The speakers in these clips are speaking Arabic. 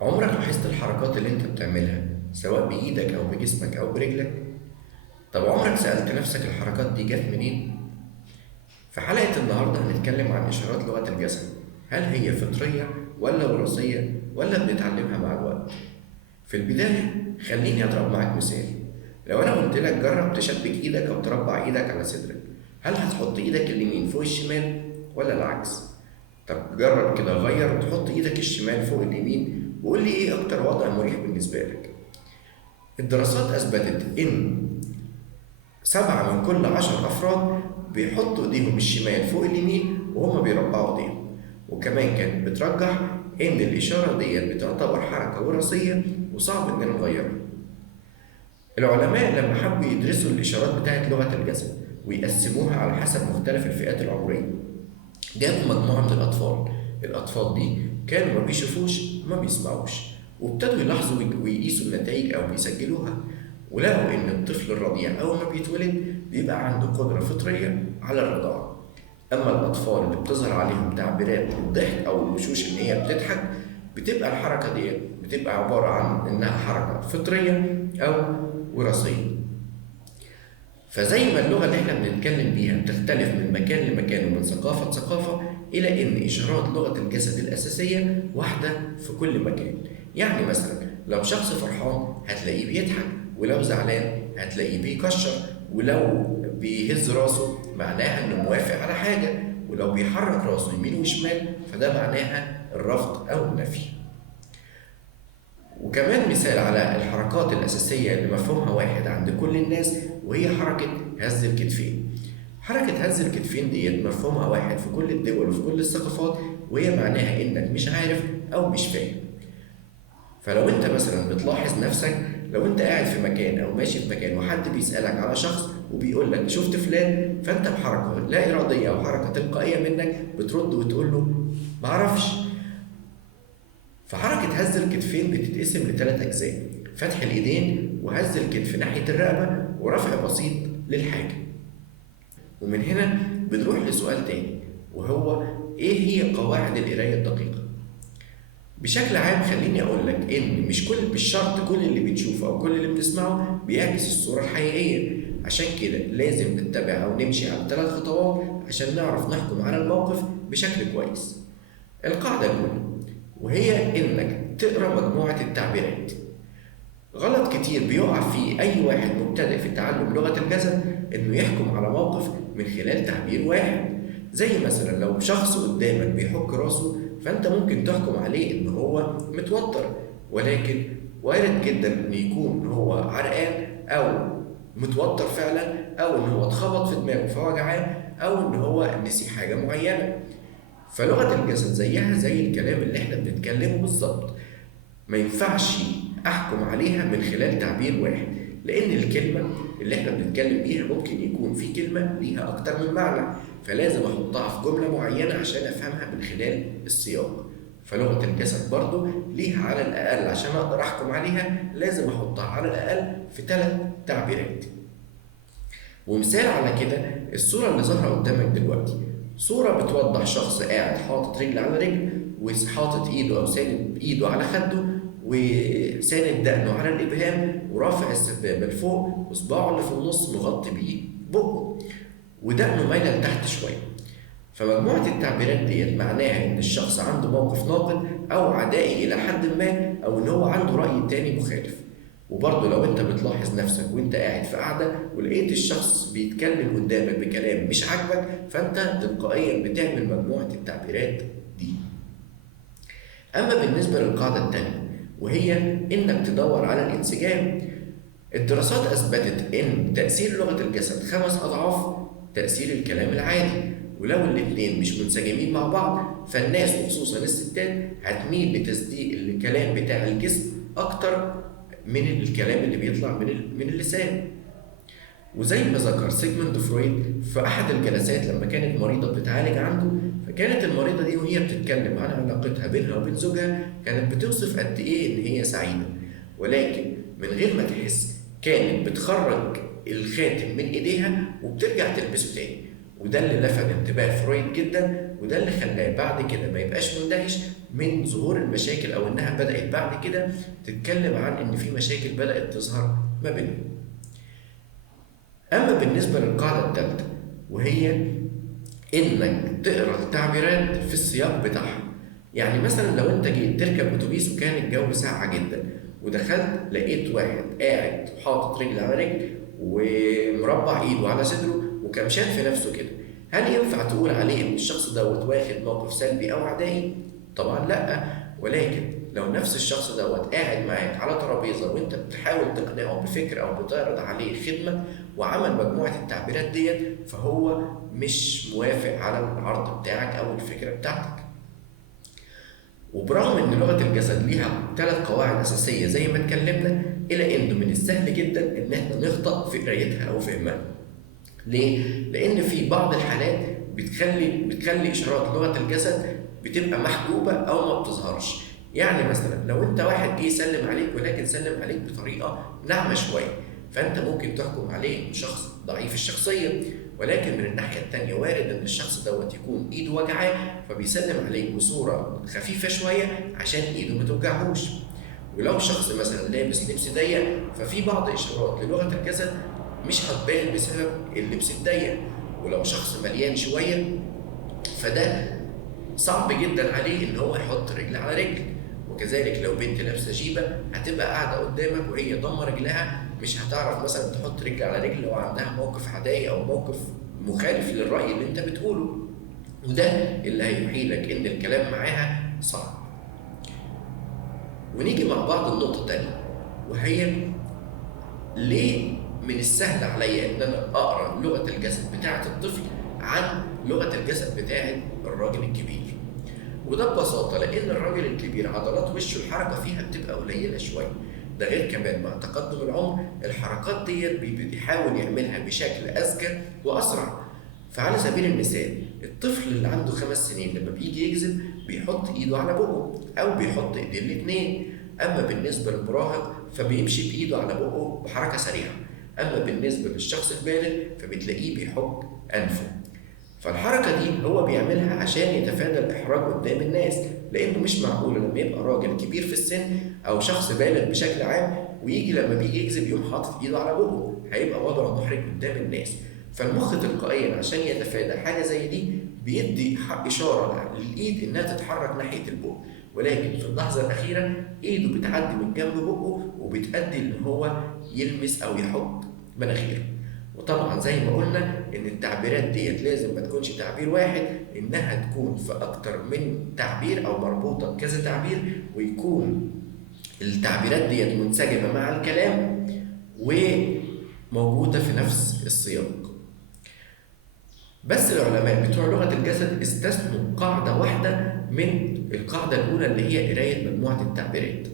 عمرك لاحظت الحركات اللي انت بتعملها سواء بإيدك أو بجسمك أو برجلك؟ طب عمرك سألت نفسك الحركات دي جت منين؟ في حلقة النهاردة هنتكلم عن إشارات لغة الجسد. هل هي فطرية ولا وراثية ولا بنتعلمها مع الوقت؟ في البداية خليني أضرب معاك مثال. لو أنا قلت لك جرب تشبك إيدك أو تربع إيدك على صدرك، هل هتحط إيدك اليمين فوق الشمال ولا العكس؟ طب جرب كده غير وتحط إيدك الشمال فوق اليمين وقول لي إيه أكتر وضع مريح بالنسبة لك. الدراسات أثبتت إن 7 من كل 10 أفراد بيحطوا إيديهم الشمال فوق اليمين وهم بيربعوا إيديهم، وكمان كانت بترجح إن الإشارة ديت بتعتبر حركة وراثية وصعب إننا نغيرها. العلماء لما حبوا يدرسوا الإشارات بتاعت لغة الجسد ويقسموها على حسب مختلف الفئات العمرية، جابوا مجموعة من الأطفال. الأطفال دي كانوا ما بيشوفوش ما بيسمعوش، وابتدوا يلاحظوا ويقيسوا النتائج أو بيسجلوها، ولقوا إن الطفل الرضيع أول ما بيتولد بيبقى عنده قدرة فطرية على الرضاعة. أما الأطفال اللي بتظهر عليهم تعبيرات الضحك أو الوشوش إن هي بتضحك، بتبقى الحركة دي بتبقى عبارة عن إنها حركة فطرية أو وراثية. فزي ما اللغة اللي احنا بنتكلم بيها بتختلف من مكان لمكان ومن ثقافة لثقافة، إلى إن إشارات لغة الجسد الأساسية واحدة في كل مكان. يعني مثلا لو شخص فرحان هتلاقيه بيضحك، ولو زعلان هتلاقيه بيكشر، ولو بيهز راسه معناها إنه موافق على حاجة، ولو بيحرك راسه يمين وشمال فده معناها الرفض أو النفي. وكمان مثال على الحركات الأساسية اللي مفهومها واحد عند كل الناس، وهي حركة هز الكتفين. حركة هز الكتفين ديت مفهومها واحد في كل الدول وفي كل الثقافات، وهي معناها إنك مش عارف أو مش فاهم. فلو أنت مثلا بتلاحظ نفسك، لو أنت قاعد في مكان أو ماشي في مكان وحد بيسألك على شخص وبيقول لك شفت فلان، فأنت بحركة لا إرادية أو حركة تلقائية منك بترد وتقول له معرفش. فحركة هز الكتفين بتتقسم ل3 أجزاء: فتح الإيدين، وهز الكتف ناحية الرقبة، ورفع بسيط للحاجة. ومن هنا بنروح لسؤال تاني، وهو إيه هي قواعد القراية الدقيقة؟ بشكل عام خليني أقول لك إن مش شرط كل اللي بتشوفه أو كل اللي بتسمعه بيعكس الصورة الحقيقية. عشان كده لازم نتبع أو نمشي على 3 خطوات عشان نعرف نحكم على الموقف بشكل كويس. القاعدة الأولى وهي إنك تقرأ مجموعة التعبيرات. غلط كتير بيقع فيه أي واحد مبتدئ في تعلم لغة الجسد إنه يحكم على موقف من خلال تعبير واحد. زي مثلا لو شخص قدامك بيحك راسه، فأنت ممكن تحكم عليه إن هو متوتر، ولكن وارد جدا إن يكون هو عرقان أو متوتر فعلا، أو إن هو اتخبط في دماغه فوجعان، أو إن هو نسي حاجة معينة. فلغة الجسد زيها زي الكلام اللي احنا بنتكلمه بالظبط، ما ينفعش أحكم عليها من خلال تعبير واحد، لأن الكلمة اللي احنا بنتكلم بيها ممكن يكون في كلمة ليها أكتر من معنى، فلازم أحطها في جملة معينة عشان أفهمها من خلال السياق. فلغة الجسد برضو ليها على الأقل عشان أقدر أحكم عليها لازم أحطها على الأقل في 3 تعبيرات. ومثال على كده الصورة اللي ظاهرة قدامك دلوقتي، صورة بتوضح شخص قاعد حاطط رجل على رجل، وحاطط ايده او ساند ايده على خده، وساند دقنه على الابهام، ورافع السبابة لفوق، وصباعه اللي في النص مغطي بيه بقه، ودقنه مايلة لتحت شوية. فمجموعة التعبيرات ديت معناها إن الشخص عنده موقف ناقد أو عدائي إلى حد ما، أو إن هو عنده رأي تاني مخالف. وبرضه لو أنت بتلاحظ نفسك وأنت قاعد في قعدة ولقيت الشخص بيتكلم قدامك بكلام مش عاجبك، فأنت تلقائيا بتعمل مجموعة التعبيرات دي. أما بالنسبة للقاعدة التانية وهي إنك تدور على الانسجام، الدراسات أثبتت إن تأثير لغة الجسد 5 أضعاف تأثير الكلام العادي. ولو الاتنين مش منسجمين مع بعض، فالناس وخصوصا الستات هتميل لتصديق الكلام بتاع الجسم أكتر من الكلام اللي بيطلع من اللسان. وزي ما ذكر سيجموند فرويد في أحد الجلسات لما كانت مريضة بتعالج عنده، فكانت المريضة دي وهي بتتكلم عن علاقتها بينها وبين زوجها كانت بتوصف قد إيه إن هي سعيدة، ولكن من غير ما تحس كانت بتخرج الخاتم من إيديها وبترجع تلبسه تاني. وده اللي لفت انتباه فرويد جدا، وده اللي خلاه بعد كده ما يبقاش مندهش من ظهور المشاكل، او انها بدأت بعد كده تتكلم عن ان في مشاكل بدأت تظهر ما بينهم. اما بالنسبة للقاعدة الثالثة، وهي انك تقرا التعبيرات في السياق بتاعها. يعني مثلا لو انت جيت تركب اتوبيس وكان الجو ساقع جدا، ودخلت لقيت واحد قاعد حاطط رجل على رجل ومربع ايده على صدره وكمشان في نفسه كده، هل ينفع تقول عليه ان الشخص دوت واخد موقف سلبي او عدائي؟ طبعا لا. ولكن لو نفس الشخص دوت قاعد معاك على ترابيزه وانت بتحاول تقنعه بفكره او بتعرض عليه خدمه وعمل مجموعه التعبيرات ديت، فهو مش موافق على العرض بتاعك او الفكره بتاعتك. وبرغم ان لغه الجسد ليها 3 قواعد اساسيه زي ما اتكلمنا، الا انه من السهل جدا ان احنا نخطأ في قرايتها او فهمها. ليه؟ لان في بعض الحالات بتخلي اشارات لغه الجسد بتبقى محجوبه او ما بتظهرش. يعني مثلا لو انت واحد جه يسلم عليك ولكن سلم عليك بطريقه ناعمه شويه، فانت ممكن تحكم عليه شخص ضعيف الشخصيه. ولكن من الناحيه الثانيه وارد ان الشخص دوت يكون ايده وجعاه، فبيسلم عليك بصوره خفيفه شويه عشان ايده ما توجعهوش. ولو شخص مثلا لابس لبس ضيق، ففي بعض اشارات للغه الجسد مش هتبان بسبب اللبس الضيق. ولو شخص مليان شويه، فده صعب جدا عليه ان هو يحط رجل على رجل. وكذلك لو بنت لابسه جيبه، هتبقى قاعده قدامك وهي ضمه رجلها، مش هتعرف مثلا تحط رجل على رجل لو عندها موقف عدائي او موقف مخالف للراي اللي انت بتقوله. وده اللي هيوحي لك ان الكلام معاها صعب. ونيجي مع بعض النقطه الثانيه، وهي ليه من السهل عليا ان انا اقرا لغه الجسد بتاعه الطفل عن لغه الجسد بتاعه الراجل الكبير؟ وده ببساطه لان الراجل الكبير عضلات وشه الحركه فيها بتبقى قليله شويه. ده غير كمان مع تقدم العمر الحركات ديت بيحاول يعملها بشكل اذكى واسرع. فعلى سبيل المثال الطفل اللي عنده 5 سنين لما بيجي يكذب بيحط ايده على بقه او بيحط ايديه الاثنين. اما بالنسبه للمراهق فبيمشي بايده على بقه بحركه سريعه. اما بالنسبه للشخص البالغ فبتلاقيه بيحك انفه. فالحركه دي هو بيعملها عشان يتفادى الاحراج قدام الناس، لانه مش معقول لما يبقى راجل كبير في السن او شخص بالغ بشكل عام ويجي لما بيجي يكذب يقوم حاطط ايده على بقه، هيبقى وضعه محرج قدام الناس. فالمخ تلقائيا عشان يتفادى حاجه زي دي بيدي اشاره للايد انها تتحرك ناحيه البق، ولكن في اللحظه الاخيره ايده بتعدي من جنب بقه وبتأدي ان هو يلمس او يحك مناخيره. وطبعا زي ما قلنا ان التعبيرات ديت لازم ما تكونش تعبير واحد، انها تكون في اكتر من تعبير او مربوطه بكذا تعبير، ويكون التعبيرات ديت منسجمه مع الكلام وموجوده في نفس السياق. بس العلماء بتوع لغه الجسد استثنوا قاعده واحده من القاعده الاولى اللي هي قرايه مجموعه التعبيرات،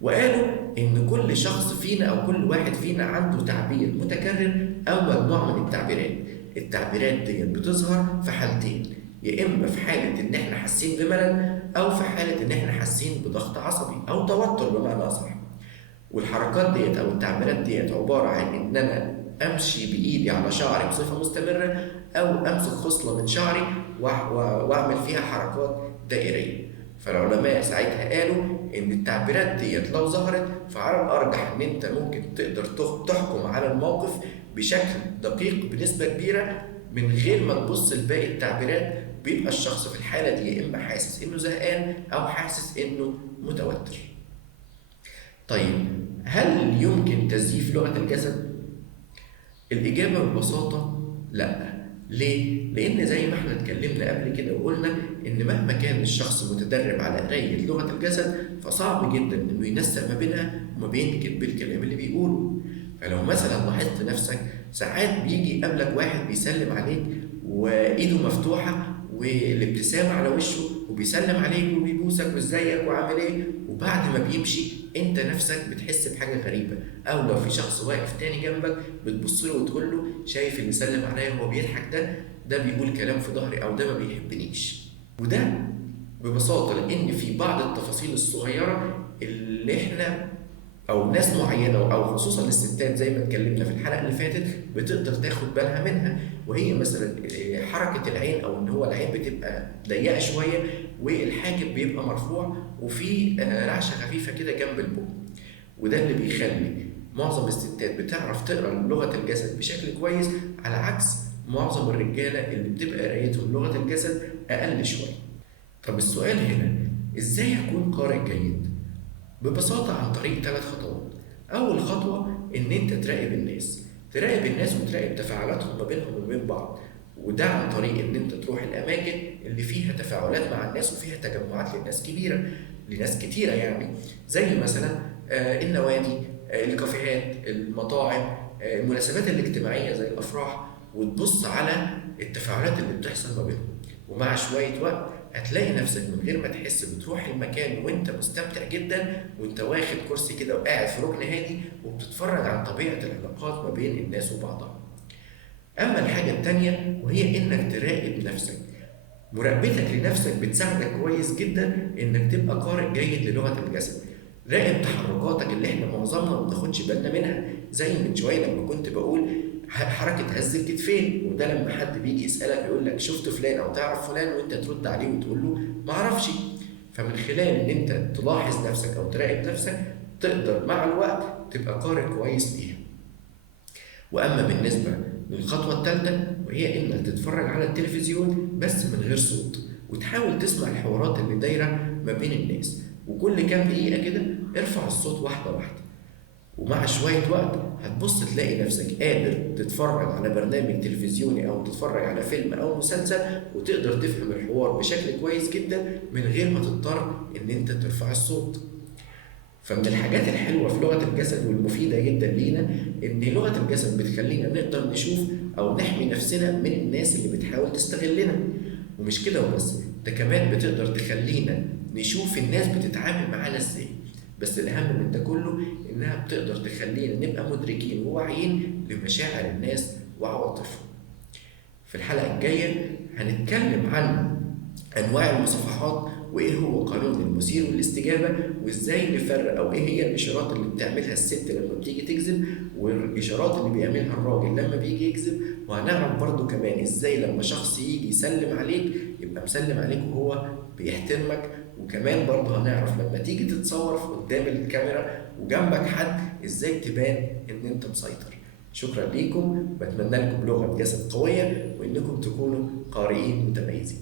وقالوا إن كل شخص فينا أو كل واحد فينا عنده تعبير متكرر أو مجموعة من التعبيرات. التعبيرات دي بتظهر في حالتين، يا إما في حالة إن إحنا حاسين بملل أو في حالة إن إحنا حاسين بضغط عصبي أو توتر بمعنى أصح. والحركات ديت أو التعبيرات ديت عبارة عن إن أنا أمشي بإيدي على شعري بصفة مستمرة أو أمسك خصلة من شعري وأعمل فيها حركات دائرية. فالعلماء ساعتها قالوا إن التعبيرات ديت لو ظهرت فعلى الأرجح إن أنت ممكن تقدر تحكم على الموقف بشكل دقيق بنسبة كبيرة من غير ما تبص لباقي التعبيرات. بيبقى الشخص في الحالة دي يا إما حاسس إنه زهقان أو حاسس إنه متوتر. طيب هل يمكن تزييف لغة الجسد؟ الإجابة ببساطة لأ. ليه؟ لأن زي ما احنا اتكلمنا قبل كده وقلنا إن مهما كان الشخص متدرب على قراية لغة الجسد فصعب جدا إنه ينسق ما بينها وما بين كتب الكلام اللي بيقوله. فلو مثلا لاحظت نفسك ساعات بيجي يقابلك واحد بيسلم عليك وإيده مفتوحة والابتسامة على وشه وبيسلم عليك وبيبوسك وازيك وعامل ايه، وبعد ما بيمشي انت نفسك بتحس بحاجه غريبه. او لو في شخص واقف تاني جنبك بتبص له وتقول له شايف اللي سلم عليا وهو بيضحك ده بيقول كلام في ظهري او ده ما بيحبنيش. وده ببساطه لان في بعض التفاصيل الصغيره اللي احنا او ناس معينه او خصوصا الستات زي ما اتكلمنا في الحلقه اللي فاتت بتقدر تاخد بالها منها، وهي مثلا حركه العين او ان هو العين بتبقى ضيقه شويه والحاجب بيبقى مرفوع وفي رعشه خفيفه كده جنب البق، وده اللي بيخلي معظم الستات بتعرف تقرا لغه الجسد بشكل كويس، على عكس معظم الرجاله اللي بتبقى قرايتهم لغه الجسد اقل شويه. طب السؤال هنا، ازاي اكون قارئ جيد؟ ببساطة عن طريق 3 خطوات. أول خطوة إن أنت تراقب الناس، تراقب الناس وتراقب تفاعلاتهم ما بينهم وبين بعض، وده عن طريق إن أنت تروح الأماكن اللي فيها تفاعلات مع الناس وفيها تجمعات لناس كبيرة، لناس كتيرة يعني، زي مثلا النوادي، الكافيهات، المطاعم، المناسبات الاجتماعية زي الأفراح، وتبص على التفاعلات اللي بتحصل ما بينهم. ومع شوية وقت هتلاقي نفسك من غير ما تحس بتروح المكان وانت مستمتع جدا، وانت واخد كرسي كده وقاعد في ركن هادي وبتتفرج عن طبيعة العلاقات ما بين الناس وبعضها. اما الحاجة التانية وهي انك تراقب نفسك. مراقبتك لنفسك بتساعدك كويس جدا انك تبقى قارئ جيد للغة الجسد. راقب تحركاتك اللي احنا معظمنا ما بناخدش بالنا منها، زي من شوية لما كنت بقول حركة هز الكتفين، وده لما حد بيجي يسألك يقول لك شفت فلان أو تعرف فلان، وأنت ترد عليه وتقول له معرفش. فمن خلال إن أنت تلاحظ نفسك أو تراقب نفسك تقدر مع الوقت تبقى قارئ كويس ليها. وأما بالنسبة للخطوة الثالثة وهي إنك تتفرج على التلفزيون بس من غير صوت، وتحاول تسمع الحوارات اللي دايرة ما بين الناس، وكل كام دقيقة كده ارفع الصوت واحدة واحدة. ومع شوية وقت هتبص تلاقي نفسك قادر تتفرج على برنامج تلفزيوني أو تتفرج على فيلم أو مسلسل وتقدر تفهم الحوار بشكل كويس جدا من غير ما تضطر إن أنت ترفع الصوت. فمن الحاجات الحلوة في لغة الجسد والمفيدة جدا لينا إن لغة الجسد بتخلينا نقدر نشوف أو نحمي نفسنا من الناس اللي بتحاول تستغلنا. ومش كده وبس، ده كمان بتقدر تخلينا نشوف الناس بتتعامل معانا إزاي. بس الأهم من ده كله إنها بتقدر تخلينا نبقى مدركين وواعيين لمشاعر الناس وعواطفهم. في الحلقة الجاية هنتكلم عن أنواع المصافحات، وإيه هو قانون المثير والاستجابة، وإزاي نفرق أو إيه هي الإشارات اللي بتعملها الست لما بتيجي تكذب، والإشارات اللي بيعملها الراجل لما بيجي يكذب. وهنعرف برضو كمان إزاي لما شخص يجي يسلم عليك يبقى مسلم عليك وهو بيحترمك. وكمان برضو هنعرف لما تيجي تتصور في قدام الكاميرا وجنبك حد إزاي تبان إن أنت مسيطر. شكرا ليكم، بتمنى لكم لغة جسد قوية وإنكم تكونوا قارئين متميزين.